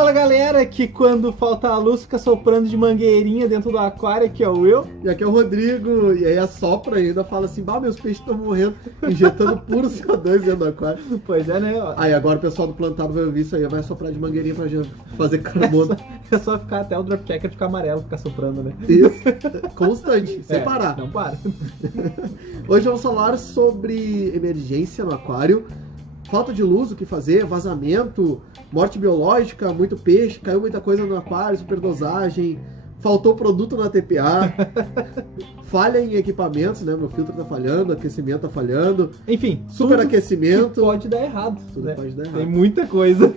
Fala galera, que quando falta a luz fica soprando de mangueirinha dentro do aquário, aqui é o Will. E aqui é o Rodrigo, e aí assopra ainda, fala assim, meus peixes estão morrendo, injetando puro CO2 dentro do aquário. Pois é, né? Aí agora o pessoal do plantado vai ouvir isso aí, vai soprar de mangueirinha pra gente fazer carbono. É só ficar até o drop checker ficar amarelo, ficar soprando, né? Isso, constante, sem parar. Não para. Hoje vamos falar sobre emergência no aquário, falta de luz, o que fazer, vazamento, morte biológica, muito peixe, caiu muita coisa no aquário, superdosagem, faltou produto na TPA, falha em equipamentos, né? Meu filtro tá falhando, aquecimento tá falhando. Enfim, superaquecimento. Pode dar errado. Tudo né? pode dar errado. Tem muita coisa.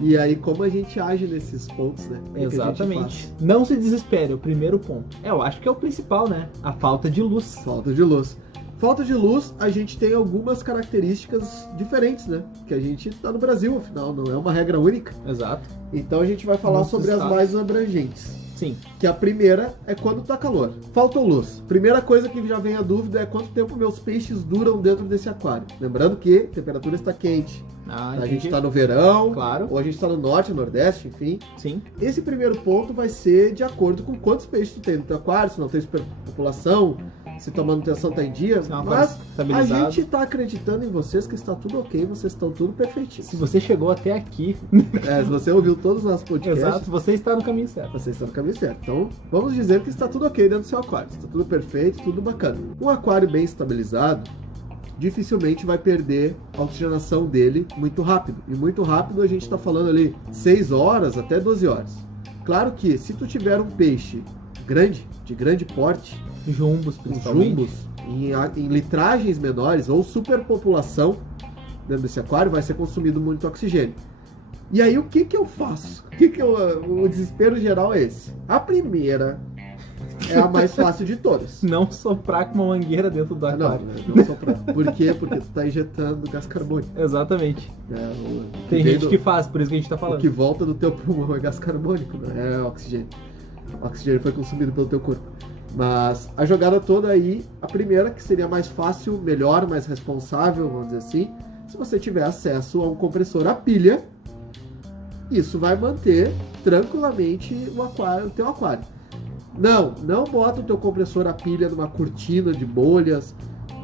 E aí, como a gente age nesses pontos, né? Exatamente. Não se desespere, é o primeiro ponto. Eu acho que é o principal, né? A falta de luz. Falta de luz. Falta de luz, a gente tem algumas características diferentes, né? Que a gente tá no Brasil, afinal, não é uma regra única. Exato. Então a gente vai falar sobre as mais abrangentes. Sim. Que a primeira é quando tá calor. Faltou luz. Primeira coisa que já vem a dúvida é quanto tempo meus peixes duram dentro desse aquário. Lembrando que a temperatura está quente. A gente está no verão, claro. Ou a gente está no norte, nordeste, enfim. Sim. Esse primeiro ponto vai ser de acordo com quantos peixes tu tem no teu aquário, se não tem superpopulação, se tua manutenção está em dia. Mas a gente está acreditando em vocês que está tudo ok, vocês estão tudo perfeitinho. Se você chegou até aqui... se você ouviu todos os nossos podcasts... Exato, você está no caminho certo. Você está no caminho certo. Então, vamos dizer que está tudo ok dentro do seu aquário. Está tudo perfeito, tudo bacana. Um aquário bem estabilizado dificilmente vai perder a oxigenação dele muito rápido. E muito rápido a gente está falando ali 6 horas até 12 horas. Claro que se tu tiver um peixe grande, de grande porte, jumbos principalmente, em litragens menores ou superpopulação dentro desse aquário, vai ser consumido muito oxigênio. E aí o que eu faço? O desespero geral é esse. A primeira é a mais fácil de todas. Não soprar com uma mangueira dentro do aquário. Não soprar. Por quê? Porque tu tá injetando gás carbônico. Exatamente. Tem gente que faz, por isso que a gente tá falando. O que volta do teu pulmão é gás carbônico, não é oxigênio. O oxigênio foi consumido pelo teu corpo. Mas a jogada toda aí, a primeira, que seria mais fácil, melhor, mais responsável, vamos dizer assim, se você tiver acesso a um compressor a pilha, isso vai manter tranquilamente o teu aquário. Não bota o teu compressor a pilha numa cortina de bolhas.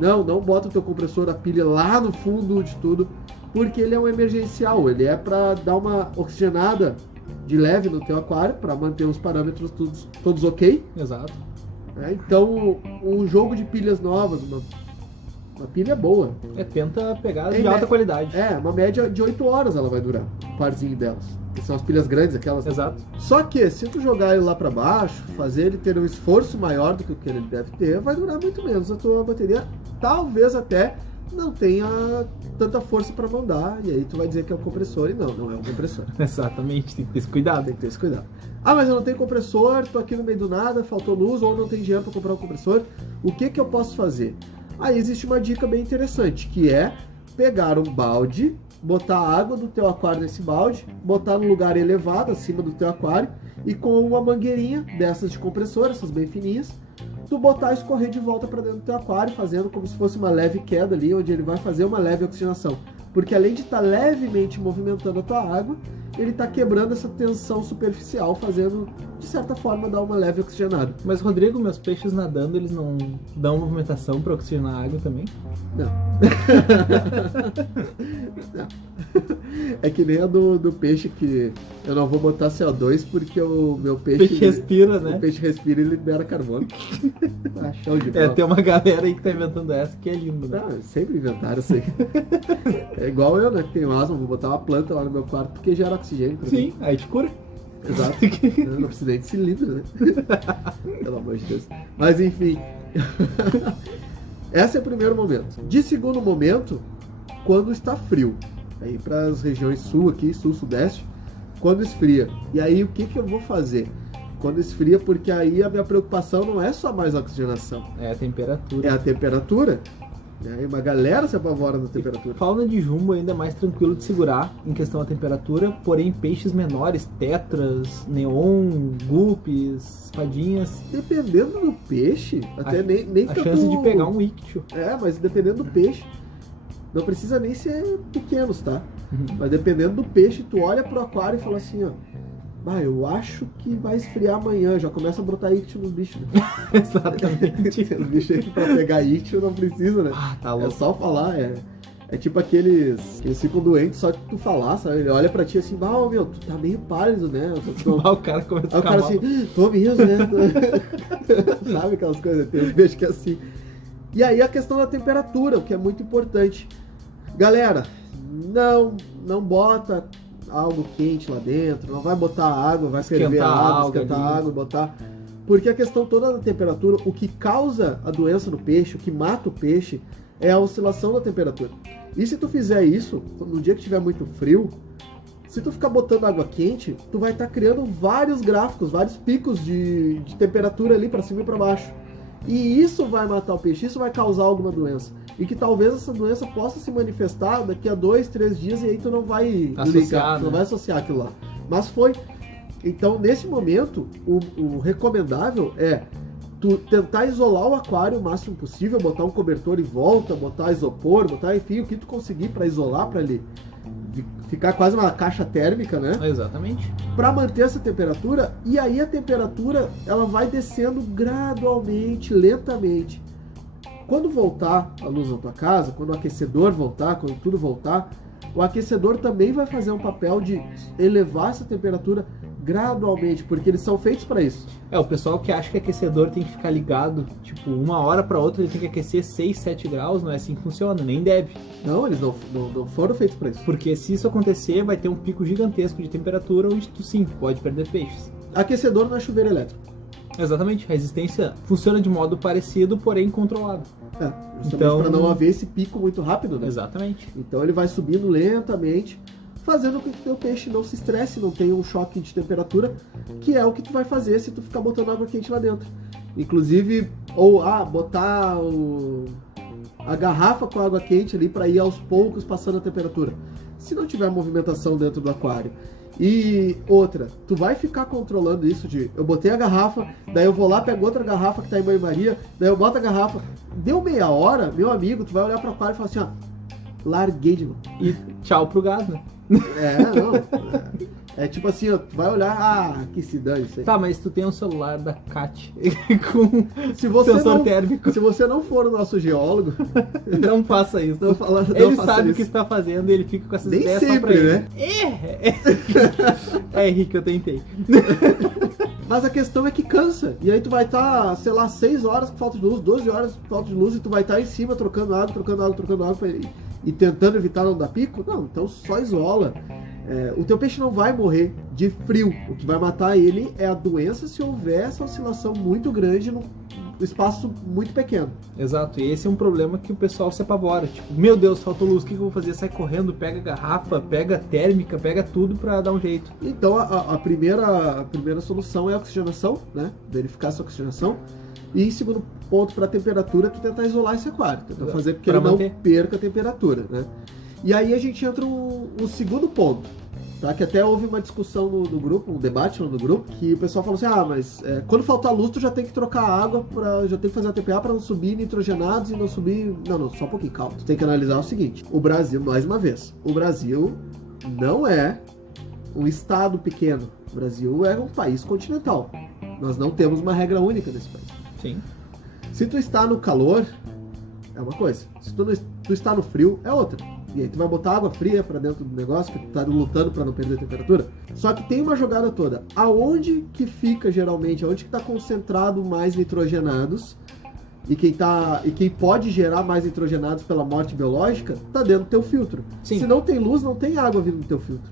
Não bota o teu compressor a pilha lá no fundo de tudo, porque ele é um emergencial. Ele é para dar uma oxigenada de leve no teu aquário, para manter os parâmetros todos ok. Exato. Então, um jogo de pilhas novas, uma pilha boa. Tenta pegar de alta qualidade. Uma média de 8 horas ela vai durar, um parzinho delas. Que são as pilhas grandes, aquelas. Exato. Só que, se tu jogar ele lá pra baixo, fazer ele ter um esforço maior do que o que ele deve ter, vai durar muito menos. A tua bateria talvez até não tenha tanta força pra mandar, e aí tu vai dizer que é um compressor, e não é um compressor. Exatamente, tem que ter esse cuidado. Tem que ter esse cuidado. Mas eu não tenho compressor, tô aqui no meio do nada, faltou luz, ou não tem dinheiro pra comprar um compressor. O que eu posso fazer? Aí existe uma dica bem interessante, que é pegar um balde, botar a água do teu aquário nesse balde, botar num lugar elevado, acima do teu aquário, e com uma mangueirinha dessas de compressor, essas bem fininhas, tu botar e escorrer de volta para dentro do teu aquário, fazendo como se fosse uma leve queda ali, onde ele vai fazer uma leve oxigenação. Porque além de estar levemente movimentando a tua água, ele está quebrando essa tensão superficial, fazendo, de certa forma, dar uma leve oxigenada. Mas, Rodrigo, meus peixes nadando, eles não dão movimentação para oxigenar a água também? Não. Não. É que nem a do peixe, que eu não vou botar CO2 porque o meu peixe... O peixe respira, né? O peixe respira e libera carbono. Show de bola. Tem uma galera aí que tá inventando essa que é lindo, né? Sempre inventaram isso aí. É igual eu, né? Que tenho asma, vou botar uma planta lá no meu quarto porque gera oxigênio. Sim, aí te cura. Exato. Eu não preciso nem de cilindro, né? Pelo amor de Deus. Mas enfim. Esse é o primeiro momento. De segundo momento, quando está frio. Aí para as regiões sul aqui, sul-sudeste, quando esfria. E aí o que eu vou fazer? Quando esfria, porque aí a minha preocupação não é só mais a oxigenação. É a temperatura. É a temperatura. E aí uma galera se apavora na temperatura. Fauna de jumbo ainda é mais tranquilo de segurar em questão da temperatura, porém peixes menores, tetras, neon, guppies, espadinhas... Dependendo do peixe, até nem a tanto... chance de pegar um ictio. Mas dependendo do peixe, Não precisa nem ser pequenos, tá? Uhum. Mas dependendo do peixe, tu olha pro aquário e fala assim, ó. Eu acho que vai esfriar amanhã, já começa a brotar ictio nos bichos, né? Exatamente. Os bichos aí pra pegar ictio não precisa, né? Tá É louco. só falar, é tipo aqueles que ficam doentes só de tu falar, sabe? Ele olha pra ti assim, meu, tu tá meio pálido, né? O cara começa Aí a o cara ficar mal. assim, tô mesmo, né? Sabe aquelas coisas? Tem uns peixes que é assim. E aí a questão da temperatura, o que é muito importante. Galera, não bota algo quente lá dentro, não vai botar água, vai ferver a água, esquentar a água, botar... Porque a questão toda da temperatura, o que causa a doença no peixe, o que mata o peixe, é a oscilação da temperatura. E se tu fizer isso, no dia que tiver muito frio, se tu ficar botando água quente, tu vai estar criando vários gráficos, vários picos de temperatura ali para cima e para baixo. E isso vai matar o peixe, isso vai causar alguma doença. E que talvez essa doença possa se manifestar daqui a 2, 3 dias e aí tu não vai ligar, tu não vai associar aquilo lá. Mas foi. Então, nesse momento, o recomendável é tu tentar isolar o aquário o máximo possível, botar um cobertor em volta, botar isopor, botar, enfim, o que tu conseguir para isolar, para ele ficar quase uma caixa térmica, né? Exatamente. Para manter essa temperatura, e aí a temperatura ela vai descendo gradualmente, lentamente. Quando voltar a luz na tua casa, quando o aquecedor voltar, quando tudo voltar, o aquecedor também vai fazer um papel de elevar essa temperatura gradualmente, porque eles são feitos para isso. O pessoal que acha que aquecedor tem que ficar ligado, tipo, uma hora para outra ele tem que aquecer 6, 7 graus, não é assim que funciona, nem deve. Não, eles não foram feitos para isso. Porque se isso acontecer, vai ter um pico gigantesco de temperatura onde tu sim pode perder peixes. Aquecedor não é chuveiro elétrico. Exatamente, a resistência funciona de modo parecido, porém controlado. Justamente Então, para não haver esse pico muito rápido, né? Exatamente. Então ele vai subindo lentamente, fazendo com que o teu peixe não se estresse, não tenha um choque de temperatura, que é o que tu vai fazer se tu ficar botando água quente lá dentro. Inclusive, botar a garrafa com água quente ali para ir aos poucos passando a temperatura. Se não tiver movimentação dentro do aquário. E outra, tu vai ficar controlando isso de eu botei a garrafa, daí eu vou lá, pego outra garrafa que tá em banho-maria, daí eu boto a garrafa. Deu meia hora, meu amigo, tu vai olhar pro aquário e falar assim, larguei de novo. E tchau pro gás, né? É tipo assim, tu vai olhar, que se dane isso aí. Tá, mas tu tem um celular da Cat com sensor sensor térmico. Se você não for o nosso geólogo, não faça isso. Ele sabe o que está fazendo e ele fica com essas nem ideias sempre, só pra ele. né? Henrique, eu tentei. Mas a questão é que cansa. E aí tu vai estar, 6 horas com falta de luz, 12 horas com falta de luz, e tu vai estar em cima trocando água e tentando evitar não dar pico. Não, então só isola. O teu peixe não vai morrer de frio. O que vai matar ele é a doença se houver essa oscilação muito grande num espaço muito pequeno. Exato, e esse é um problema que o pessoal se apavora. Tipo, meu Deus, faltou luz, o que eu vou fazer? Sai correndo, pega garrafa, pega térmica, pega tudo pra dar um jeito. Então a primeira solução é a oxigenação, né? Verificar essa oxigenação. E segundo ponto, para a temperatura, tu tentar isolar esse aquário. Tentar fazer com que ele não perca a temperatura, né? E aí a gente entra no segundo ponto, tá? Que até houve uma discussão no grupo, um debate no grupo, que o pessoal falou assim, mas quando faltar luz tu já tem que trocar a água, já tem que fazer a TPA para não subir nitrogenados e não subir... Não, só um pouquinho, calma. Tu tem que analisar o seguinte, o Brasil, mais uma vez, o Brasil não é um estado pequeno, o Brasil é um país continental. Nós não temos uma regra única nesse país. Sim. Se tu está no calor, é uma coisa. Se tu está no frio, é outra. E aí tu vai botar água fria pra dentro do negócio, que tu tá lutando pra não perder a temperatura. Só que tem uma jogada toda. Aonde que fica geralmente, aonde que tá concentrado mais nitrogenados, e quem pode gerar mais nitrogenados pela morte biológica, tá dentro do teu filtro. Sim. Se não tem luz, não tem água vindo do teu filtro.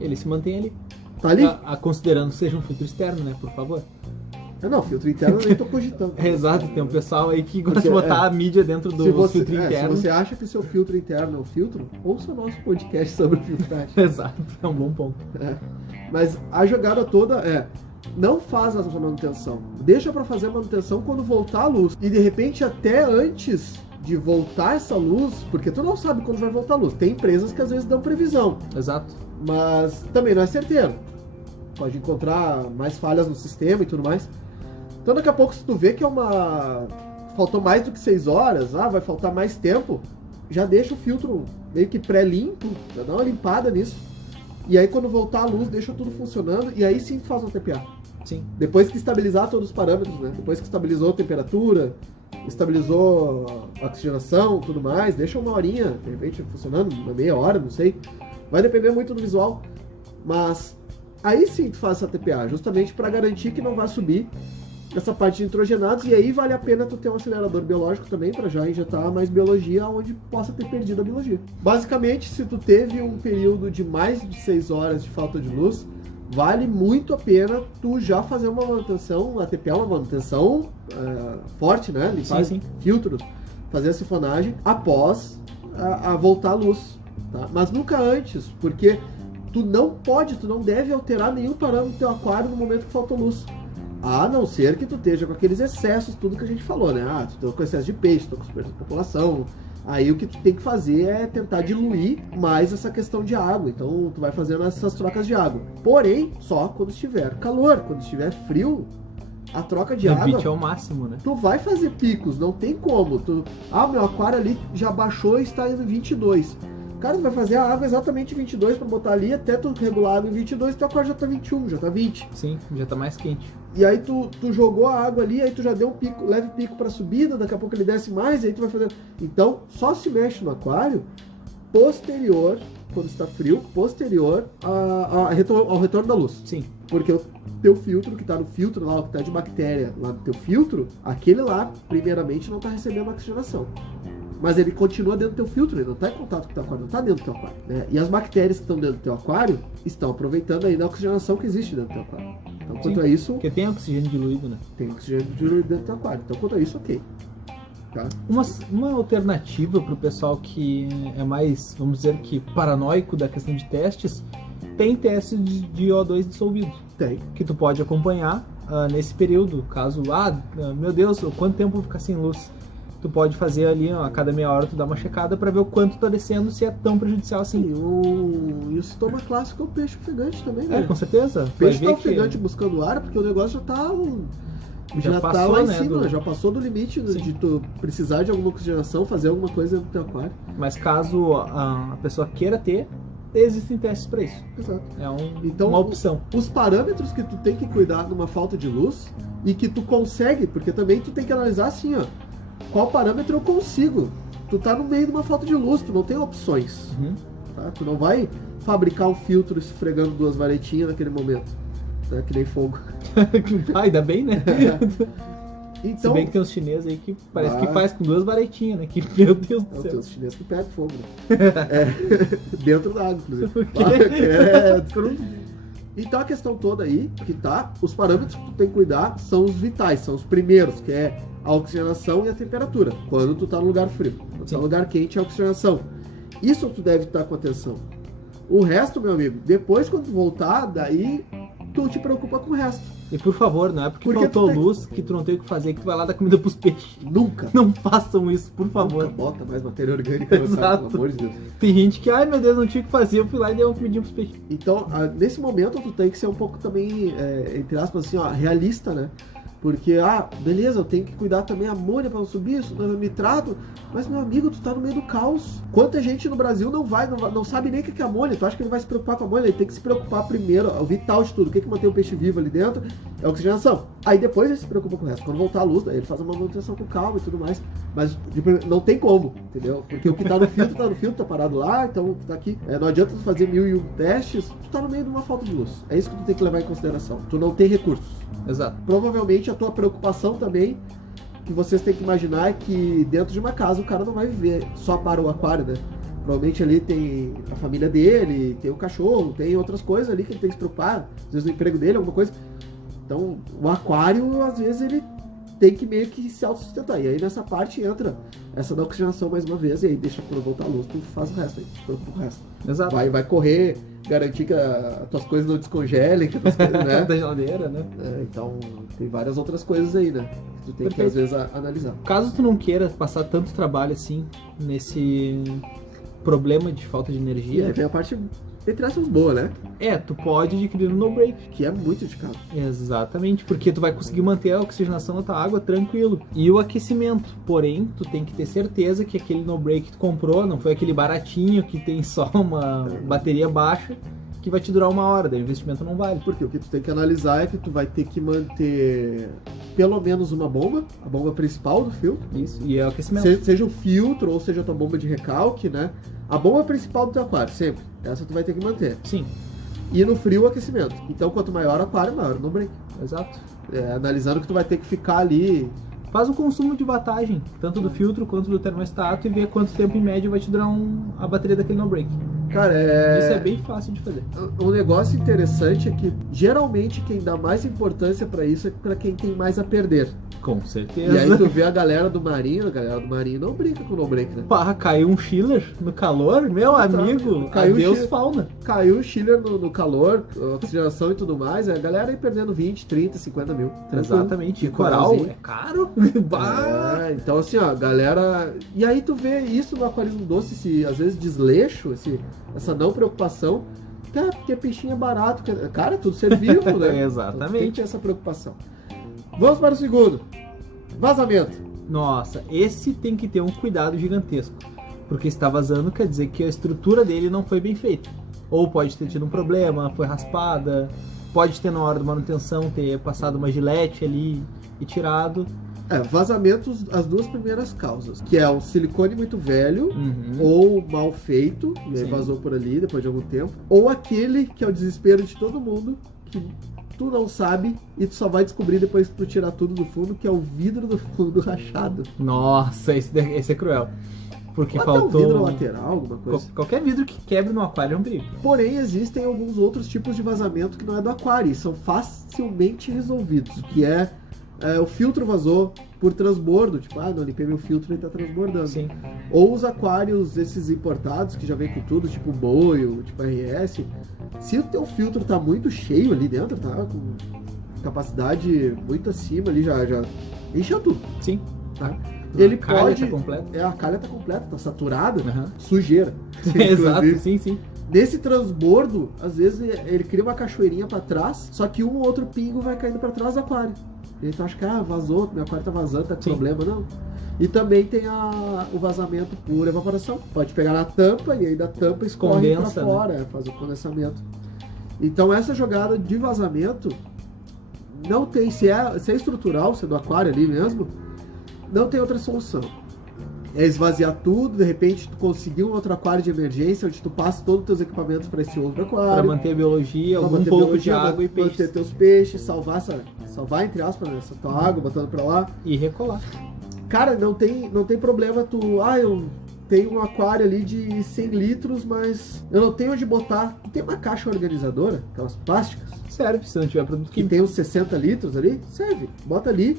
Ele se mantém ali. Tá ali? Considerando que seja um filtro externo, né, por favor. Não, filtro interno eu nem tô cogitando. Exato, tem um pessoal aí que gosta de botar a mídia dentro do filtro interno. Se você acha que o seu filtro interno é um filtro, ouça o nosso podcast sobre filtragem. Exato, é um bom ponto. Mas a jogada toda não faz a manutenção. Deixa pra fazer a manutenção quando voltar a luz. E de repente até antes de voltar essa luz, porque tu não sabe quando vai voltar a luz. Tem empresas que às vezes dão previsão. Exato. Mas também não é certeiro. Pode encontrar mais falhas no sistema e tudo mais. Então daqui a pouco, se tu vê que faltou mais do que 6 horas, vai faltar mais tempo, já deixa o filtro meio que pré-limpo, já dá uma limpada nisso. E aí quando voltar a luz, deixa tudo funcionando e aí sim tu faz um TPA. Sim. Depois que estabilizar todos os parâmetros, né? Depois que estabilizou a temperatura, estabilizou a oxigenação, tudo mais, deixa uma horinha, de repente, funcionando, uma meia hora, não sei. Vai depender muito do visual. Mas aí sim tu faz essa TPA, justamente para garantir que não vai subir essa parte de nitrogenados, e aí vale a pena tu ter um acelerador biológico também para já injetar mais biologia onde possa ter perdido a biologia. Basicamente, se tu teve um período de mais de 6 horas de falta de luz, vale muito a pena tu já fazer uma manutenção, a TPA é uma manutenção forte, né? Limpar filtros, fazer a sifonagem após a voltar a luz, tá? Mas nunca antes, porque tu não deve alterar nenhum parâmetro do teu aquário no momento que faltou luz. A não ser que tu esteja com aqueles excessos, tudo que a gente falou, né? Ah, tu tá com excesso de peixe, tu tá com superpopulação. Aí o que tu tem que fazer é tentar diluir mais essa questão de água. Então tu vai fazendo essas trocas de água. Porém, só quando estiver calor. Quando estiver frio, a troca de água... é o máximo, né? Tu vai fazer picos, não tem como. Meu aquário ali já baixou e está indo 22. Cara, tu vai fazer a água exatamente 22 para botar ali, até tu regular a água em 22, teu aquário já tá 21, já tá 20. Sim, já tá mais quente. E aí tu jogou a água ali, aí tu já deu um pico, leve pico para subida, daqui a pouco ele desce mais, aí tu vai fazer... Então, só se mexe no aquário posterior, quando está frio, posterior ao retorno da luz. Sim. Porque o teu filtro, que tá no filtro lá, o que tá de bactéria lá no teu filtro, aquele lá, primeiramente, não tá recebendo oxigenação. Mas ele continua dentro do teu filtro, ele não está em contato com o teu aquário, não está dentro do teu aquário, né? E as bactérias que estão dentro do teu aquário estão aproveitando ainda a oxigenação que existe dentro do teu aquário. Então, quanto a isso... Porque tem oxigênio diluído, né? Tem oxigênio diluído dentro do teu aquário. Então, quanto a isso, ok. Tá? Uma alternativa para o pessoal que é mais, vamos dizer que, paranoico da questão de testes, tem testes de O2 dissolvido. Tem. Que tu pode acompanhar nesse período. Caso, meu Deus, quanto tempo eu vou ficar sem luz? Tu pode fazer ali, a cada meia hora tu dá uma checada para ver o quanto tá descendo, se é tão prejudicial assim. E o sintoma clássico é o peixe ofegante também, né? Com certeza. O peixe tá ofegante buscando ar, porque o negócio já passou, tá lá em cima, já passou do limite de tu precisar de alguma oxigenação, fazer alguma coisa no teu aquário. Mas caso a pessoa queira ter, existem testes para isso. Exato. Então, uma opção. Os parâmetros que tu tem que cuidar numa falta de luz e que tu consegue, porque também tu tem que analisar assim, qual parâmetro eu consigo? Tu tá no meio de uma falta de luz, tu não tem opções. Tá? Tu não vai fabricar um filtro esfregando 2 varetinhas naquele momento. Né? Que nem fogo. Ainda bem, né? Então, se bem que tem uns chineses aí que parece que faz com 2 varetinhas, né? Que, meu Deus do céu. Tem uns chineses que pegam fogo, né? Dentro da água, inclusive. Então a questão toda aí, os parâmetros que tu tem que cuidar são os vitais, são os primeiros, que é a oxigenação e a temperatura, quando tu tá no lugar frio. Quando tu tá no lugar quente, é a oxigenação. Isso tu deve estar com atenção. O resto, meu amigo, depois quando tu voltar, daí tu te preocupa com o resto. E por favor, não é porque faltou luz que tu não tem o que fazer, que tu vai lá dar comida pros peixes. Nunca. Não façam isso, por favor. Nunca bota mais matéria orgânica no saco, pelo amor de Deus. Tem gente que, meu Deus, não tinha o que fazer, eu fui lá e dei uma comidinha pros peixes. Então, nesse momento, tu tem que ser um pouco também, entre aspas, assim, realista, né? Porque, beleza, eu tenho que cuidar também a amônia para não subir, isso, nitrato, mas, meu amigo, tu tá no meio do caos. Quanta gente no Brasil não sabe nem o que é amônia, tu acha que ele vai se preocupar com a amônia, ele tem que se preocupar primeiro, o vital de tudo, o que mantém o peixe vivo ali dentro é a oxigenação. Aí depois ele se preocupa com o resto, quando voltar a luz, daí ele faz uma manutenção com calma e tudo mais, mas não tem como, entendeu? Porque o que tá no filtro, tá parado lá, então o que tá aqui, não adianta tu fazer 1001 testes, tu tá no meio de uma falta de luz. É isso que tu tem que levar em consideração, tu não tem recursos. Exato. Provavelmente a tua preocupação também, que vocês têm que imaginar, é que dentro de uma casa o cara não vai viver só para o aquário, né? Provavelmente ali tem a família dele, tem o cachorro, tem outras coisas ali que ele tem que se preocupar, às vezes o emprego dele, alguma coisa. Então o aquário, às vezes, ele tem que meio que se autossustentar. E aí nessa parte entra essa da oxigenação mais uma vez, e aí deixa quando voltar a luz, tu faz o resto aí, te preocupa com o resto. Exato. Vai correr, garantir que as tuas coisas não descongelem, que as tuas coisas, né? Da geladeira, né? Então, tem várias outras coisas aí, né? Que tu tem que, às vezes, analisar. Caso tu não queira passar tanto trabalho assim, problema de falta de E aí energia, vem a parte, entre aspas, boa, né? tu pode adquirir um no-break. Que é muito indicado. Exatamente, porque tu vai conseguir manter a oxigenação da tua água tranquilo. E o aquecimento, porém, tu tem que ter certeza que aquele no-break que tu comprou não foi aquele baratinho que tem só uma bateria baixa que vai te durar 1 hora, daí o investimento não vale. Porque o que tu tem que analisar é que tu vai ter que manter pelo menos uma bomba, a bomba principal do filtro. Isso, e é o aquecimento. Seja o filtro ou seja a tua bomba de recalque, né? A bomba principal do teu aquário, sempre. Essa tu vai ter que manter. Sim, E no frio, o aquecimento. Então, quanto maior o aquário, maior o no-break. exato. Analisando que tu vai ter que ficar ali. Faz o consumo de wattagem, tanto do filtro quanto do termostato, e vê quanto tempo em média vai te durar a bateria daquele no-break. Cara, Isso é bem fácil de fazer. Um negócio interessante é que geralmente quem dá mais importância pra isso é pra quem tem mais a perder. Com E certeza. aí tu vê a galera do marinho não brinca com o no-break, né? Pá, caiu um chiller no calor, meu amigo, Caiu adeus chiller. fauna. Caiu o chiller no calor, oxigenação e tudo mais, a galera aí perdendo 20, 30, 50 mil. Tranquilo. Exatamente, e De coral coralzinho. é caro. Bah. Então assim, ó, galera... E aí tu vê isso no aquarismo doce, esse, às vezes, desleixo, essa não preocupação. Porque peixinho é barato. Cara, é tudo ser vivo, né? Exatamente. Então, tem que ter essa preocupação. Vamos para o segundo. Vazamento. Nossa, esse tem que ter um cuidado gigantesco. Porque está vazando quer dizer que a estrutura dele não foi bem feita. Ou pode ter tido um problema, foi raspada. Pode ter na hora da manutenção ter passado uma gilete ali e tirado. Vazamentos, as duas primeiras causas. Que é o silicone muito velho, ou mal feito, e aí Sim. vazou por ali depois de algum tempo. Ou aquele que é o desespero de todo mundo, que tu não sabe e tu só vai descobrir depois que tu tirar tudo do fundo, que é o vidro do fundo rachado. Nossa, esse é cruel. Porque Ou até faltou. um vidro lateral, alguma coisa. Qualquer vidro que quebre no aquário é um perigo. Porém, existem alguns outros tipos de vazamento que não é do aquário e são facilmente resolvidos, que é o filtro vazou por transbordo, tipo, não limpei meu filtro e tá transbordando. Sim. Ou os aquários, esses importados, que já vem com tudo, tipo Boio, tipo RS, se o teu filtro tá muito cheio ali dentro, tá com capacidade muito acima ali, já encheu tudo, Sim. tá? A Ele calha pode... tá completa. A calha tá completa, tá saturada, Aham. sujeira. Exato, Inclusive. sim. Nesse transbordo, às vezes ele cria uma cachoeirinha pra trás, só que um ou outro pingo vai caindo pra trás do aquário. E aí tu acha que vazou, meu aquário tá vazando, tá com Sim. problema, não. E também tem o vazamento por evaporação. Pode pegar na tampa e aí da tampa escorre Condensa, pra fora, faz o condensamento. Então essa jogada de vazamento não tem, se é estrutural, se é do aquário ali mesmo, não tem outra solução. É esvaziar tudo, de repente tu conseguir um outro aquário de emergência, onde tu passa todos os teus equipamentos para esse outro aquário. Para manter a biologia, pra algum manter pouco biologia, de água e peixe. manter teus peixes, salvar entre aspas, né, essa tua água, botando pra lá. E recolar. Cara, não tem problema tu... eu tenho um aquário ali de 100 litros, mas eu não tenho onde botar. Tu tem uma caixa organizadora, aquelas plásticas, Serve, se não tiver produto que químico. tem uns 60 litros ali, serve. Bota ali,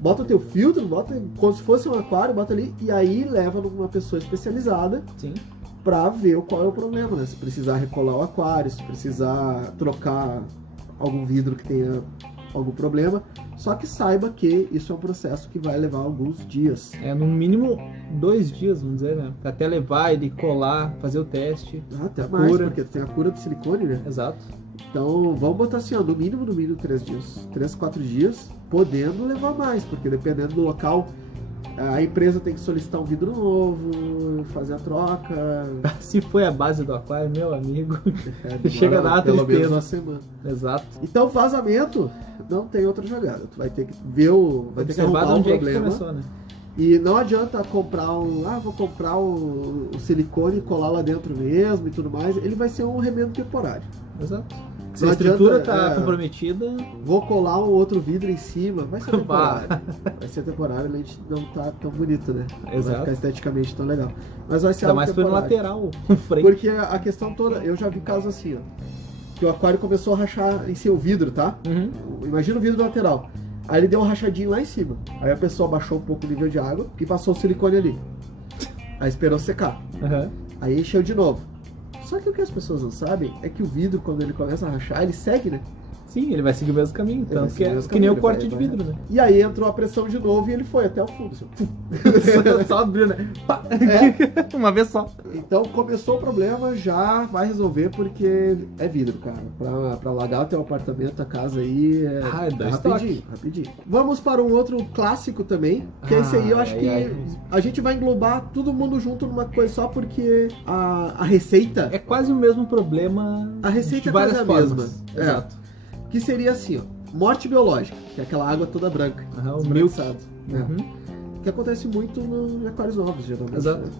bota o teu filtro, bota como se fosse um aquário, bota ali, e aí leva numa pessoa especializada Sim. pra ver qual é o problema, né? Se precisar recolar o aquário, se precisar trocar algum vidro que tenha algum problema. Só que saiba que isso é um processo que vai levar alguns dias. No mínimo 2 dias, vamos dizer, né? Até levar ele, colar, fazer o teste. Até A mais, cura. porque tem a cura do silicone, né? Exato. Então, vamos botar assim, no mínimo 3 dias. 3, 4 dias, podendo levar mais, porque dependendo do local, a empresa tem que solicitar um vidro novo, fazer a troca. Se foi a base do aquário, meu amigo, Demora chega a dar uma pelo menos tristeza. uma semana. Exato. Então, vazamento, não tem outra jogada. Tu vai ter que ver vai ter que Observar de arrumar o onde é que problema. começou, né? E não adianta comprar vou comprar o silicone e colar lá dentro mesmo e tudo mais. Ele vai ser um remendo temporário. Exato. Se Não a estrutura adianta, tá comprometida, Vou colar um outro vidro em cima, vai ser Bah. temporário. Vai ser temporário, a gente não tá tão bonito, né? Não vai Exato. ficar esteticamente tão legal. Mas vai ser ainda algo mais foi no temporário. lateral, no frente. Porque a questão toda, eu já vi casos assim, ó. Que o aquário começou a rachar em seu vidro, tá? Uhum. Imagina o vidro lateral. Aí ele deu um rachadinho lá em cima. Aí a pessoa baixou um pouco o nível de água e passou o silicone ali. Aí esperou secar. Uhum. Aí encheu de novo. Só que o que as pessoas não sabem é que o vidro, quando ele começa a rachar, ele segue, né? Sim, ele vai seguir o mesmo caminho, vai tanto seguir que o é mesmo que nem o caminho, corte vai- de vai- vidro, né? E aí entrou a pressão de novo e ele foi até o fundo. Assim. Só abriu, né? Pá. Uma vez só. Então começou o problema, já vai resolver porque é vidro, cara. Pra alagar o teu apartamento, a casa aí é Ah, dá rapidinho, rapidinho. Vamos para um outro clássico também, que esse aí eu acho que a gente vai englobar todo mundo junto numa coisa só porque a receita, É quase o mesmo problema a receita de é várias quase a formas. mesma. É. Exato. Que seria assim, ó, morte biológica, que é aquela água toda branca, Aham, o milk. esbranquiçada, né? Uhum. Que acontece muito em aquários novos, geralmente. Exato. Né?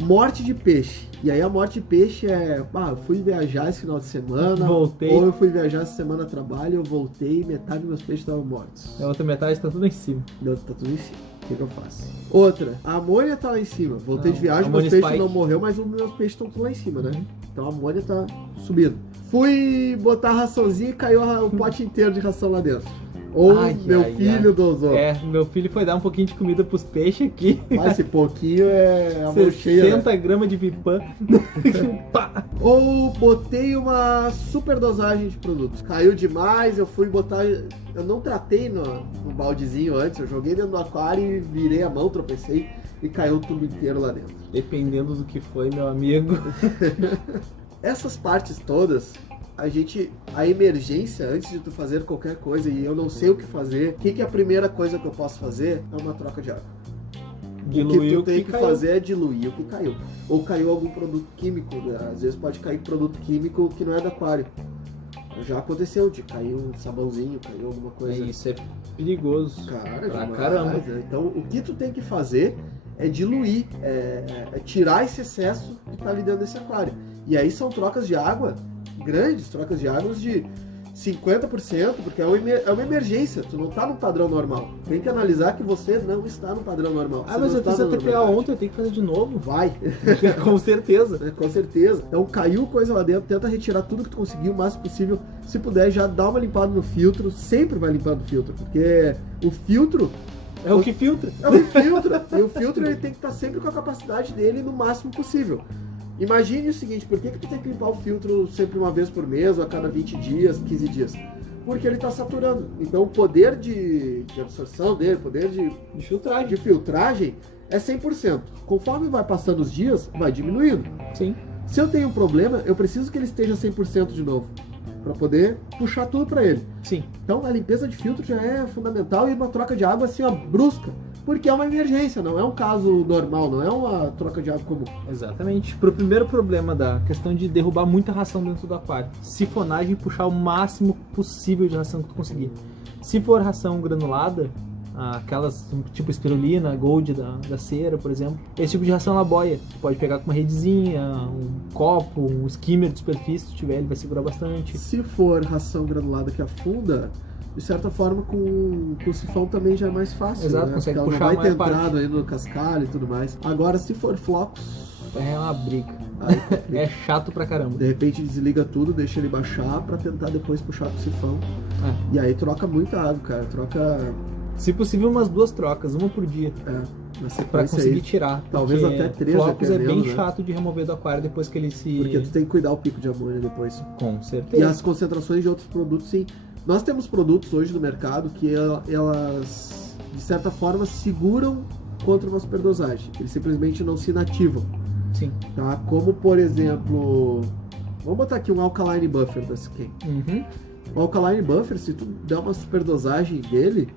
Morte de peixe. E aí a morte de peixe é, eu fui viajar esse final de semana, Voltei. ou eu fui viajar essa semana a trabalho, eu voltei e metade dos meus peixes estavam mortos. A outra metade tá tudo em cima. Meu, tá tudo em cima. O que eu faço? Outra, a amônia tá lá em cima. Voltei Não, de viagem, meus amônia peixes spike. não morreu, mas os meus peixes estão tudo lá em cima, né? Uhum. Então a amônia tá subindo. Fui botar a raçãozinha e caiu o pote inteiro de ração lá dentro. Ou Ai, meu ai, filho ai. dosou. É, meu filho foi dar um pouquinho de comida pros peixes aqui. Mas esse pouquinho é a mão cheia, né? 60 gramas de Vipan. Pá. Ou botei uma super dosagem de produtos. Caiu demais, eu fui botar. Eu não tratei no baldezinho antes, eu joguei dentro do aquário e virei a mão, tropecei e caiu tudo inteiro lá dentro. Dependendo do que foi, meu amigo. Essas partes todas, a emergência, antes de tu fazer qualquer coisa e eu não sei o que fazer, o que é a primeira coisa que eu posso fazer? É uma troca de água. O que Diluiu tu tem que caiu. fazer é diluir o que caiu. Ou caiu algum produto químico, né? Às vezes pode cair produto químico que não é do aquário. Já aconteceu de cair um sabãozinho, caiu alguma coisa. Isso é perigoso. Cara, pra demais, caramba. né? Então o que tu tem que fazer é diluir, é tirar esse excesso que tá ali dentro desse aquário. E aí são trocas de água grandes, trocas de águas de 50%, porque é uma emergência, tu não tá no padrão normal. Tem que analisar que você não está no padrão normal. Ah, Você mas não eu tá fiz na a TPA normalidade. ontem, eu tenho que fazer de novo. Vai, Com certeza. né, com certeza. Então caiu coisa lá dentro, tenta retirar tudo que tu conseguir o máximo possível. Se puder, já dá uma limpada no filtro, sempre vai limpando o filtro, porque o filtro É o que filtra. é um filtro. E o filtro ele tem que estar sempre com a capacidade dele no máximo possível. Imagine o seguinte, por que tu tem que limpar o filtro sempre uma vez por mês, ou a cada 20 dias, 15 dias? Porque ele está saturando. Então o poder de absorção dele, o poder De filtragem. de filtragem é 100%. Conforme vai passando os dias, vai diminuindo. Sim. Se eu tenho um problema, eu preciso que ele esteja 100% de novo, para poder puxar tudo para ele. Sim. Então a limpeza de filtro já é fundamental e uma troca de água assim, ó, brusca. Porque é uma emergência, não é um caso normal, não é uma troca de água comum. Exatamente. Pro primeiro problema da questão de derrubar muita ração dentro do aquário. Sifonagem e puxar o máximo possível de ração que tu conseguir. Se for ração granulada, aquelas tipo espirulina, gold da cera, por exemplo, esse tipo de ração ela boia. Tu pode pegar com uma redezinha, um copo, um skimmer de superfície, se tiver, ele vai segurar bastante. Se for ração granulada que afunda, de certa forma com o sifão também já é mais fácil. Exato, né? consegue Porque ela puxar não a vai ter maior parte. entrado aí no cascalho e tudo mais. Agora, se for flocos, É uma briga. aí complica. É chato pra caramba. De repente desliga tudo, deixa ele baixar pra tentar depois puxar pro sifão. É. E aí troca muita água, cara. Troca Se possível, umas 2 trocas, uma por dia, na pra sequência conseguir aí. tirar. Talvez porque até 3, flocos é bem dependendo, né? chato de remover do aquário depois que ele se... Porque tu tem que cuidar o pico de amônia depois. Com E certeza. as concentrações de outros produtos, sim. Nós temos produtos hoje no mercado que elas, de certa forma, seguram contra uma superdosagem. Eles simplesmente não se inativam, Sim. tá? Como, por exemplo, vamos botar aqui um Alkaline Buffer da Siquem. Uhum. O Alkaline Buffer, se tu der uma superdosagem dele,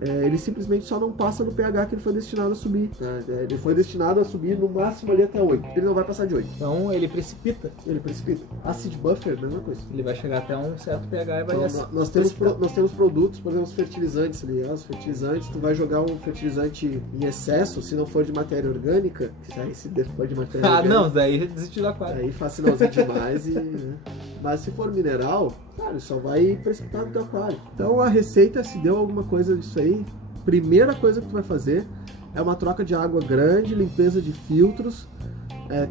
ele simplesmente só não passa no pH que ele foi destinado a subir. Né? Ele foi destinado a subir no máximo ali até 8. Ele não vai passar de 8. Então ele precipita. Ele precipita. Acid Buffer, mesma coisa. Ele vai chegar até um certo pH e vai Então, nós temos produtos, por exemplo, os fertilizantes ali. Os fertilizantes, tu vai jogar um fertilizante em excesso, se não for de matéria orgânica, aí se for de matéria Ah, orgânica, não, daí desistiu do aquário. aí faz sinalzinho demais e... Mas se for mineral, cara, ele só vai precipitar no teu aquário. Então a receita, se deu alguma coisa disso aí, primeira coisa que tu vai fazer é uma troca de água grande, limpeza de filtros,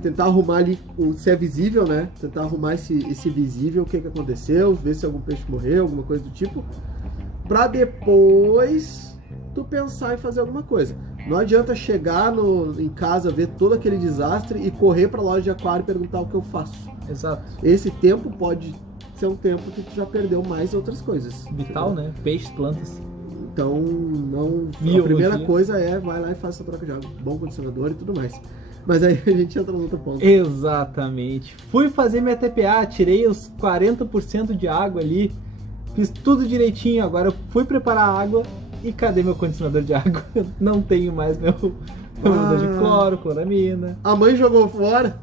tentar arrumar ali, se é visível, né? Tentar arrumar esse visível, o que aconteceu, ver se algum peixe morreu, alguma coisa do tipo, pra depois tu pensar em fazer alguma coisa. Não adianta chegar em casa, ver todo aquele desastre e correr pra loja de aquário e perguntar o que eu faço. Exato. Esse tempo pode ser um tempo que tu já perdeu mais outras coisas. Vital, né? Peixes, plantas. Então, não. Biologia. A primeira coisa é vai lá e faz essa troca de água. Bom condicionador e tudo mais. Mas aí a gente entra no outro ponto. Exatamente. Fui fazer minha TPA, tirei os 40% de água ali, fiz tudo direitinho. Agora eu fui preparar a água e cadê meu condicionador de água? Não tenho mais meu condicionador de cloro, cloramina. A mãe jogou fora.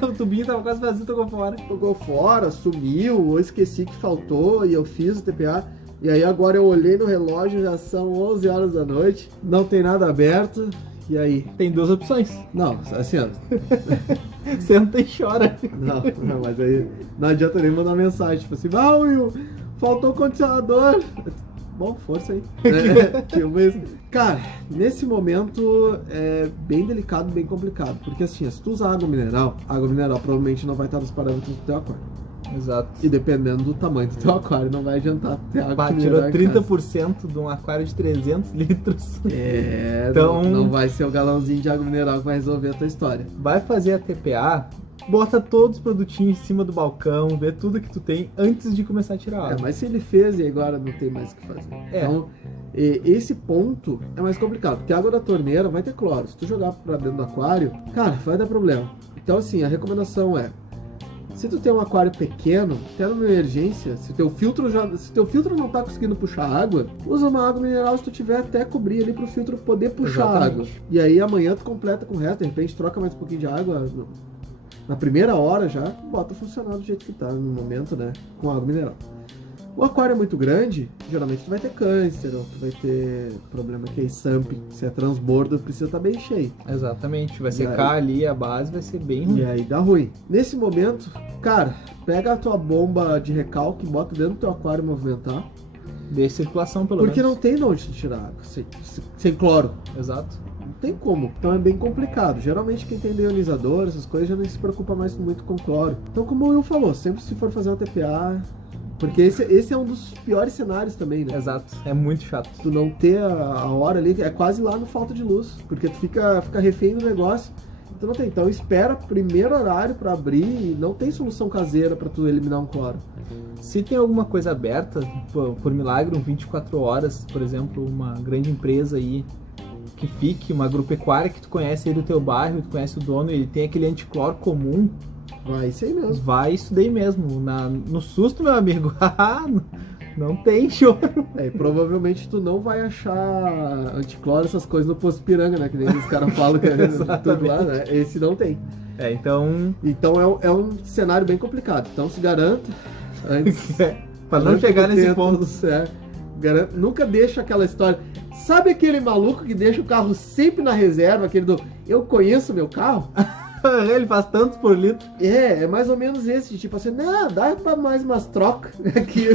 O tubinho tava quase vazio, jogou fora. Jogou fora, sumiu, eu esqueci que faltou e eu fiz o TPA. E aí agora eu olhei no relógio, já são 11 horas da noite, não tem nada aberto. E aí? Tem duas opções. Não, assim, ó. Senta e chora. Não, mas aí não adianta nem mandar mensagem, tipo assim, Will, faltou condicionador. Bom, força aí. Tipo isso. Cara, nesse momento é bem delicado, bem complicado. Porque assim, se tu usar água mineral provavelmente não vai estar nos parâmetros do teu aquário. Exato. E dependendo do tamanho do teu aquário, não vai adiantar ter água Tirou mineral. 30% de um aquário de 300 litros. Então não vai ser o galãozinho de água mineral que vai resolver a tua história. Vai fazer a TPA, bota todos os produtinhos em cima do balcão, vê tudo que tu tem antes de começar a tirar água. Mas se ele fez e agora não tem mais o que fazer. Então, esse ponto é mais complicado, porque a água da torneira vai ter cloro. Se tu jogar pra dentro do aquário, cara, vai dar problema. Então, assim, a recomendação é, se tu tem um aquário pequeno, até numa emergência, se teu filtro não tá conseguindo puxar água, usa uma água mineral se tu tiver até cobrir ali pro filtro poder puxar água. E aí amanhã tu completa com o resto, de repente troca mais um pouquinho de água na primeira hora já, bota funcionar do jeito que tá no momento, né, com água mineral. O aquário é muito grande, geralmente tu vai ter câncer, ou tu vai ter problema que é sumping, se é transbordo, precisa estar bem cheio. Exatamente, vai secar ali a base, vai ser bem ruim. E aí dá ruim. Nesse momento, cara, pega a tua bomba de recalque, bota dentro do teu aquário movimentar. Deixa circulação pelo porque menos. Não tem de onde tirar água, sem cloro. Exato. Não tem como. Então é bem complicado. Geralmente quem tem deionizador, essas coisas, já não se preocupa mais muito com cloro. Então como o Will falou, sempre se for fazer uma TPA... Porque esse é um dos piores cenários também, né? Exato, é muito chato. Tu não ter a hora ali, é quase lá no falta de luz, porque tu fica refém do negócio, tu não tem. Então espera o primeiro horário pra abrir e não tem solução caseira pra tu eliminar um cloro. Se tem alguma coisa aberta, por milagre, 24 horas, por exemplo, uma grande empresa aí que fique, uma agropecuária que tu conhece aí do teu bairro, tu conhece o dono, ele tem aquele anticloro comum, vai isso aí mesmo. Vai isso daí mesmo. No susto, meu amigo. Não tem choro. Provavelmente tu não vai achar anticloro, essas coisas no posto Piranga, né? Que nem os caras falam que é tudo lá, né? Esse não tem. Então é um cenário bem complicado. Então se garanta antes. Pra não chegar nesse ponto. Nunca deixa aquela história. Sabe aquele maluco que deixa o carro sempre na reserva? Aquele do eu conheço meu carro? Ele faz tantos por litro. É mais ou menos esse, tipo assim, não, dá pra mais umas trocas aqui.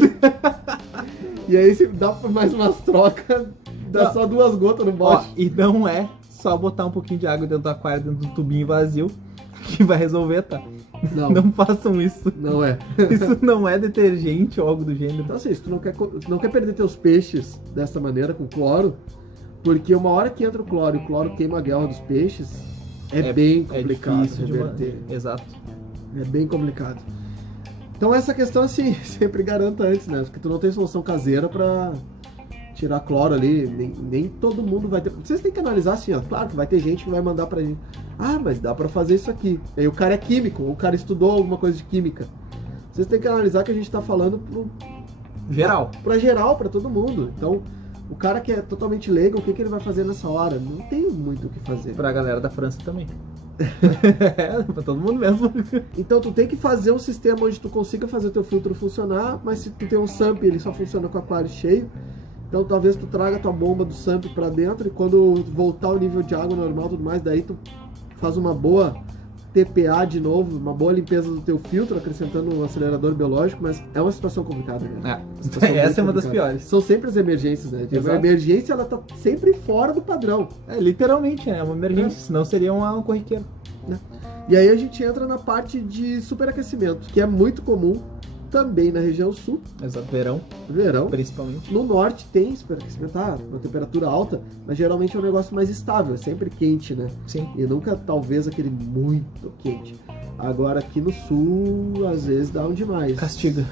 E aí se dá pra mais umas trocas, dá só 2 gotas no bote. E não é só botar um pouquinho de água dentro do aquário, dentro do tubinho vazio, que vai resolver, tá? Não façam isso. Não é. Isso não é detergente ou algo do gênero. Então assim, se tu não quer perder teus peixes dessa maneira, com cloro, porque uma hora que entra o cloro e o cloro queima a guerra dos peixes, é bem complicado de reverter. Exato. É bem complicado. Então essa questão, assim, sempre garanta antes, né? Porque tu não tem solução caseira pra tirar cloro ali. Nem todo mundo vai ter. Vocês têm que analisar assim, ó. Claro que vai ter gente que vai mandar pra gente. Mas dá pra fazer isso aqui. Aí o cara é químico, ou o cara estudou alguma coisa de química. Vocês têm que analisar que a gente tá falando geral. Pra geral, pra todo mundo. Então, o cara que é totalmente leigo, o que ele vai fazer nessa hora? Não tem muito o que fazer. Pra galera da França também. Pra todo mundo mesmo. Então tu tem que fazer um sistema onde tu consiga fazer teu filtro funcionar, mas se tu tem um SUMP, ele só funciona com o aquário cheio. Então talvez tu traga tua bomba do SUMP pra dentro e quando voltar o nível de água normal e tudo mais, daí tu faz uma boa TPA de novo, uma boa limpeza do teu filtro, acrescentando um acelerador biológico, mas é uma situação complicada, né? Essa é uma das piores. São sempre as emergências, né? A emergência, ela tá sempre fora do padrão. Literalmente, é uma emergência, senão seria uma corriqueira. E aí a gente entra na parte de superaquecimento, que é muito comum também na região sul. Exato, verão, principalmente. No norte tem superaquecimento, uma temperatura alta, mas geralmente é um negócio mais estável, é sempre quente, né? Sim. E nunca, talvez, aquele muito quente. Agora aqui no sul, às vezes dá um demais. Castiga.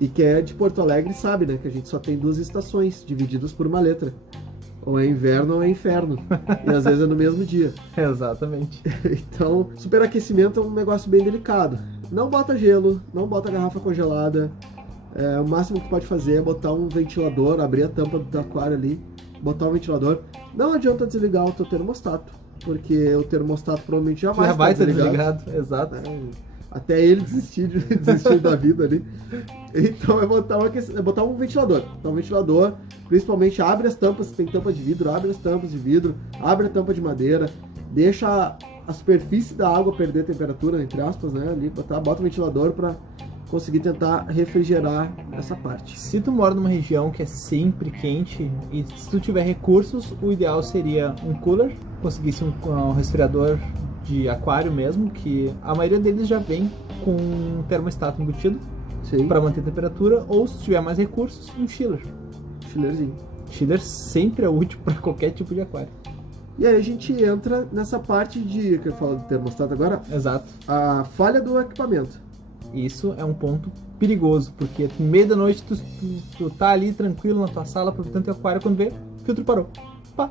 E quem é de Porto Alegre sabe, né? Que a gente só tem 2 estações, divididas por uma letra. Ou é inverno ou é inferno. E às vezes é no mesmo dia. Exatamente. Então, superaquecimento é um negócio bem delicado. Não bota gelo, não bota garrafa congelada. O máximo que tu pode fazer é botar um ventilador, abrir a tampa do teu aquário ali, botar um ventilador. Não adianta desligar o teu termostato, porque o termostato provavelmente já vai estar desligado. Exato. Até ele desistir da vida ali. Então é botar um ventilador. Botar um ventilador, principalmente abre as tampas, se tem tampa de vidro, abre as tampas de vidro, abre a tampa de madeira, deixa a superfície da água perder temperatura, entre aspas, né? Ali, bota o ventilador para conseguir tentar refrigerar essa parte. Se tu mora numa região que é sempre quente e se tu tiver recursos, o ideal seria um cooler, conseguisse um resfriador de aquário mesmo, que a maioria deles já vem com um termostato embutido para manter a temperatura, ou se tiver mais recursos, um chiller. Chillerzinho. Chiller sempre é útil para qualquer tipo de aquário. E aí a gente entra nessa parte que eu falo do termostato agora. Exato. A falha do equipamento. Isso é um ponto perigoso, porque no meio da noite tu tá ali tranquilo na tua sala, aproveitando teu aquário, quando vê, o filtro parou. Pá.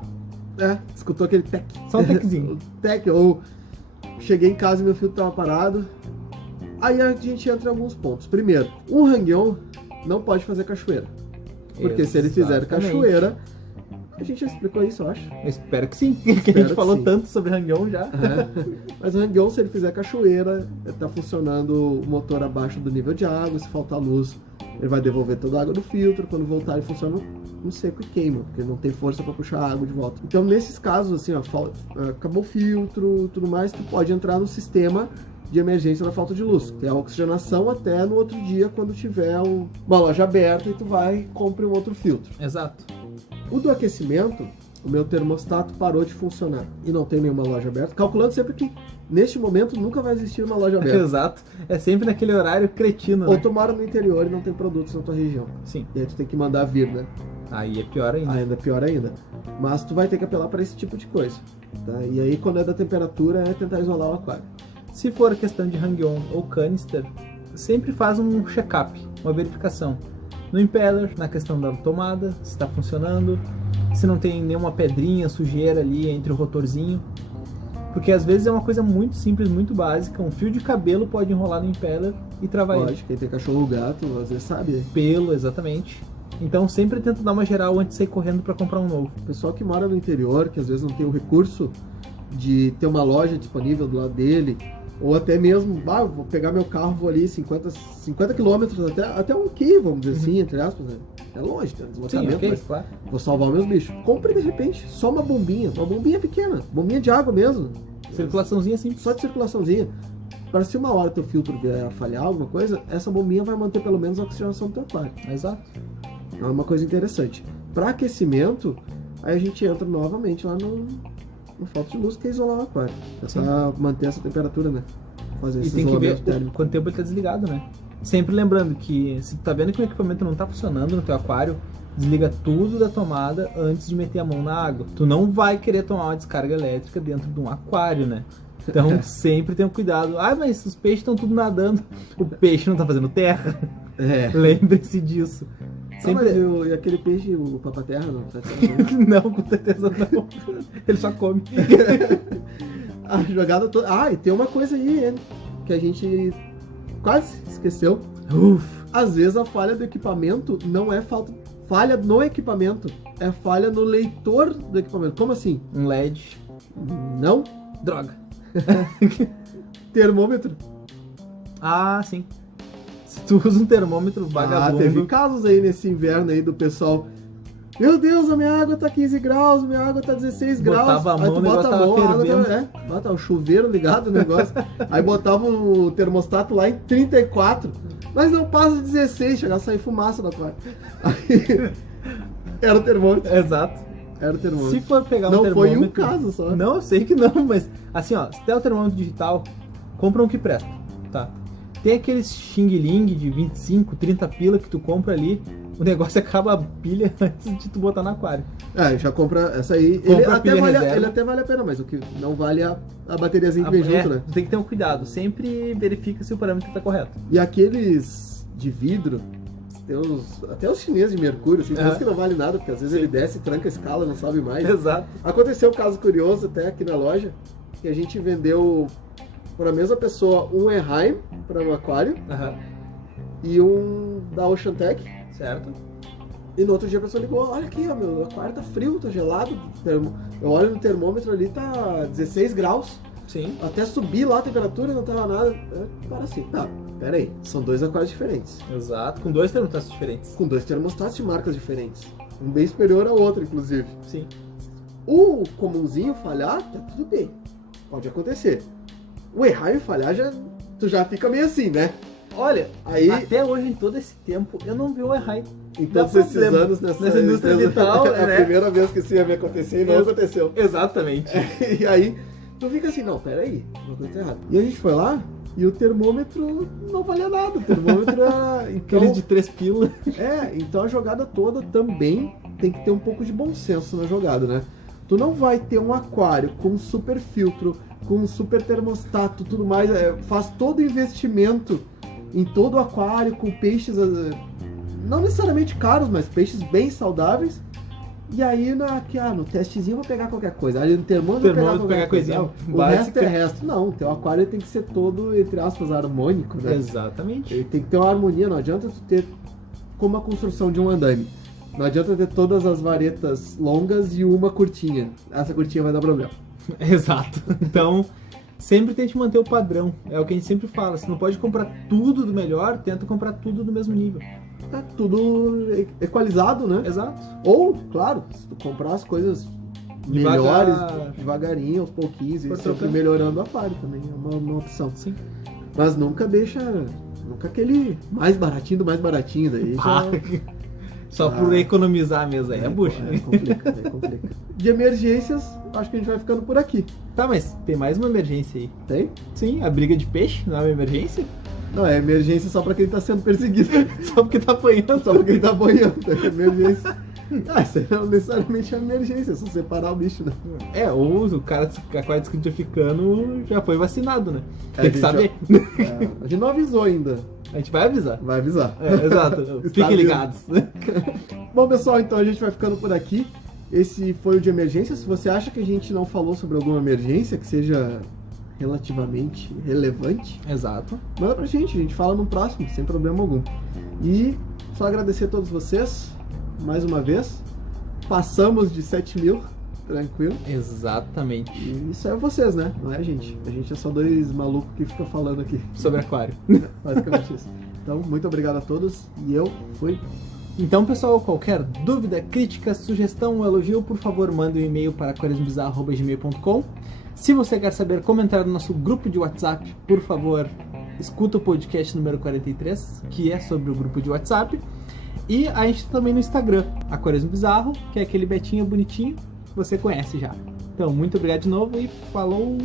Escutou aquele tec. Só um teczinho. Tec, ou cheguei em casa e meu filtro tava parado. Aí a gente entra em alguns pontos. Primeiro, um hang-on não pode fazer cachoeira. Porque se ele fizer cachoeira, a gente já explicou isso, eu acho. Eu espero que sim, que a gente falou tanto sobre hang-on já. Mas o hang-on, se ele fizer cachoeira, tá funcionando o motor abaixo do nível de água, se faltar luz, ele vai devolver toda a água do filtro, quando voltar ele funciona no seco e queima, porque não tem força para puxar a água de volta. Então, nesses casos, assim, acabou o filtro, tudo mais, tu pode entrar no sistema de emergência na falta de luz, que é a oxigenação até no outro dia, quando tiver uma loja aberta e tu vai e compre um outro filtro. Exato. O do aquecimento, o meu termostato parou de funcionar e não tem nenhuma loja aberta, calculando sempre que neste momento nunca vai existir uma loja aberta. Exato. É sempre naquele horário cretino, Ou tu mora no interior e não tem produtos na tua região. Sim. E aí tu tem que mandar vir, né? Aí é pior ainda. Ainda é pior ainda. Mas tu vai ter que apelar para esse tipo de coisa. Tá? E aí, quando é da temperatura, é tentar isolar o aquário. Se for questão de hang-on ou canister, sempre faz um check-up, uma verificação. No impeller, na questão da tomada, se está funcionando, se não tem nenhuma pedrinha, sujeira ali entre o rotorzinho. Porque às vezes é uma coisa muito simples, muito básica. Um fio de cabelo pode enrolar no impeller e travar ele. Quem tem cachorro ou gato, às vezes sabe. Pelo, exatamente. Então sempre tenta dar uma geral antes de sair correndo para comprar um novo. O pessoal que mora no interior, que às vezes não tem o recurso de ter uma loja disponível do lado dele, ou até mesmo, vou pegar meu carro, vou ali 50 quilômetros, até um quê, vamos dizer assim, entre aspas, né? É longe, tem deslocamento, Sim, okay, mas claro. Vou salvar os meus bichos. Compre de repente só uma bombinha pequena, bombinha de água mesmo. Circulaçãozinha simples. Só de circulaçãozinha. Para se uma hora teu filtro vier a falhar alguma coisa, essa bombinha vai manter pelo menos a oxigenação do teu aquário. Exato. É uma coisa interessante. Para aquecimento, aí a gente entra novamente lá no falta de luz, que é isolar o aquário. É pra manter essa temperatura, né? Fazer esse tem que ver térmico. quanto tempo ele tá desligado, né? Sempre lembrando que se tu tá vendo que o equipamento não tá funcionando no teu aquário, desliga tudo da tomada antes de meter a mão na água. Tu não vai querer tomar uma descarga elétrica dentro de um aquário, né? Então sempre tenha cuidado. Mas os peixes estão tudo nadando. O peixe não tá fazendo terra. Lembre-se disso. Sempre... Mas e aquele peixe, o papaterra, não? Não, com certeza não. Ele só come. A jogada toda... e tem uma coisa aí, hein, que a gente quase esqueceu. Às vezes a falha do equipamento não é falha no equipamento, é falha no leitor do equipamento. Como assim? Um LED. Não? Droga. Termômetro. Sim. Se tu usa um termômetro vagabundo... Teve casos aí nesse inverno aí do pessoal... Meu Deus, a minha água tá 15 graus, minha água tá 16 graus. Botava a mão, aí tu bota a mão, a água bota o chuveiro ligado, o negócio. Aí botava o termostato lá em 34. Mas não passa de 16, chegava a sair fumaça da aquário. Aí era o termômetro. Exato. Era o termômetro. Se for pegar um não termômetro... Não foi um caso só. Não, eu sei que não, mas... Assim, ó, se tem o termômetro digital, compra um que presta, tá? Tem aqueles Xing Ling de 25, 30 pila que tu compra ali, o negócio acaba a pilha antes de tu botar no aquário. Já compra essa aí. Ele até vale a pena, mas o que não vale é a bateriazinha que vem junto, né? Tem que ter um cuidado. Sempre verifica se o parâmetro tá correto. E aqueles de vidro, tem até os chineses de mercúrio, assim, por isso que não vale nada, porque às vezes ele desce, tranca a escala, não sobe mais. Exato. Aconteceu um caso curioso até aqui na loja, que a gente vendeu para a mesma pessoa um Eheim para um aquário e um da Oceantec. Certo. E no outro dia a pessoa ligou, olha aqui, ó, meu aquário tá frio, tá gelado. Eu olho no termômetro ali, tá 16 graus. Sim. Até subir lá a temperatura, não tava nada. Para assim, tá, pera aí, são 2 aquários diferentes. Exato, com 2 termostatos diferentes. Com 2 termostatos de marcas diferentes. Um bem superior ao outro, inclusive. Sim. O comumzinho falhar, tá tudo bem. Pode acontecer. O Eheim falhar, tu já fica meio assim, né? Olha, aí, até hoje, em todo esse tempo, eu não vi o Eheim. Em todos esses anos nessa indústria vital, é a primeira vez que isso ia me acontecer e não aconteceu. Exatamente. E aí, tu fica assim, não, peraí, uma coisa errada. E a gente foi lá e o termômetro não valia nada. O termômetro era... Então, aquele de 3 pila. Então a jogada toda também tem que ter um pouco de bom senso na jogada, né? Tu não vai ter um aquário com um super filtro, com um super termostato, tudo mais, faz todo o investimento em todo o aquário, com peixes, não necessariamente caros, mas peixes bem saudáveis. E aí no testezinho eu vou pegar qualquer coisa. Ali no termômetro eu vou pegar coisinha. O resto é resto. Não, o teu aquário tem que ser todo, entre aspas, harmônico, né? Exatamente. Ele tem que ter uma harmonia, não adianta tu ter como a construção de um andaime. Não adianta ter todas as varetas longas e uma curtinha. Essa curtinha vai dar problema. Exato. Então, sempre tente manter o padrão. É o que a gente sempre fala. Se não pode comprar tudo do melhor, tenta comprar tudo do mesmo nível. Tá tudo equalizado, né? Exato. Ou, claro, se tu comprar as coisas melhores, devagarinho, aos pouquinhos, e sempre melhorando o aquário também. É uma opção. Sim. Mas nunca aquele mais baratinho do mais baratinho. Daí Só por economizar mesmo aí, é bucha. Complica. De emergências, acho que a gente vai ficando por aqui. Tá, mas tem mais uma emergência aí. Tem? Sim, a briga de peixe, não é uma emergência? Não, é emergência só pra quem tá sendo perseguido. Só porque tá apanhando. Só porque ele tá apanhando. É emergência. Isso não necessariamente é emergência, é só separar o bicho, né? Ou o cara com aquário descodificando já foi vacinado, né? Tem que saber. A gente não avisou ainda. A gente vai avisar. Vai avisar. Exato. Fiquem ligados. Bom, pessoal, então a gente vai ficando por aqui. Esse foi o de emergência. Se você acha que a gente não falou sobre alguma emergência que seja relativamente relevante, exato, manda pra gente, a gente fala no próximo, sem problema algum. E só agradecer a todos vocês, mais uma vez. Passamos de 7 mil, tranquilo. Exatamente. E isso é vocês, né? Não é a gente. A gente é só 2 malucos que ficam falando aqui. Sobre aquário. Basicamente isso. Então, muito obrigado a todos e eu fui. Então, pessoal, qualquer dúvida, crítica, sugestão ou elogio, por favor, mande um e-mail para aquariosbizarro@gmail.com. Se você quer saber como entrar no nosso grupo de WhatsApp, por favor, escuta o podcast número 43, que é sobre o grupo de WhatsApp. E a gente também no Instagram, Aquarismo Bizarro, que é aquele betinho bonitinho que você conhece já. Então, muito obrigado de novo e falou!